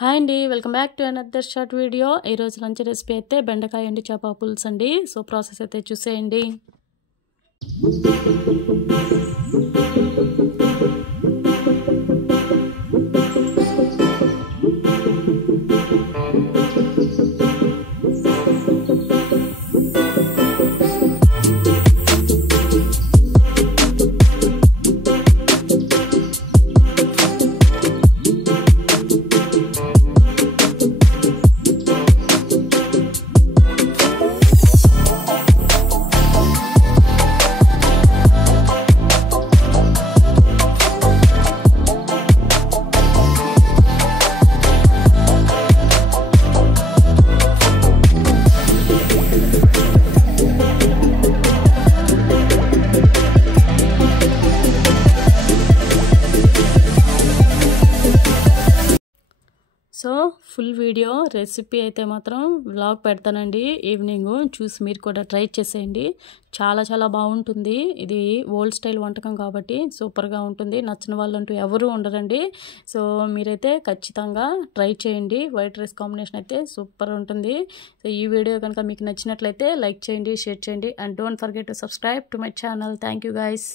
Hi అండి, welcome back to another short video. ఈరోజు lunch recipe అయితే బెండకాయ ఎండు చేప పులుసు అండి. సో ప్రాసెస్ అయితే చూసేయండి. సో ఫుల్ వీడియో రెసిపీ అయితే మాత్రం వ్లాగ్ పెడతానండి. ఈవినింగ్ చూసి మీరు కూడా ట్రై చేసేయండి. చాలా చాలా బాగుంటుంది. ఇది ఓల్డ్ స్టైల్ వంటకం కాబట్టి సూపర్గా ఉంటుంది. నచ్చిన వాళ్ళు అంటూ ఎవరు ఉండరండి. సో మీరైతే ఖచ్చితంగా ట్రై చేయండి. వైట్ రైస్ కాంబినేషన్ అయితే సూపర్ ఉంటుంది. సో ఈ వీడియో కనుక మీకు నచ్చినట్లయితే లైక్ చేయండి, షేర్ చేయండి and don't forget to subscribe to my channel. Thank you guys.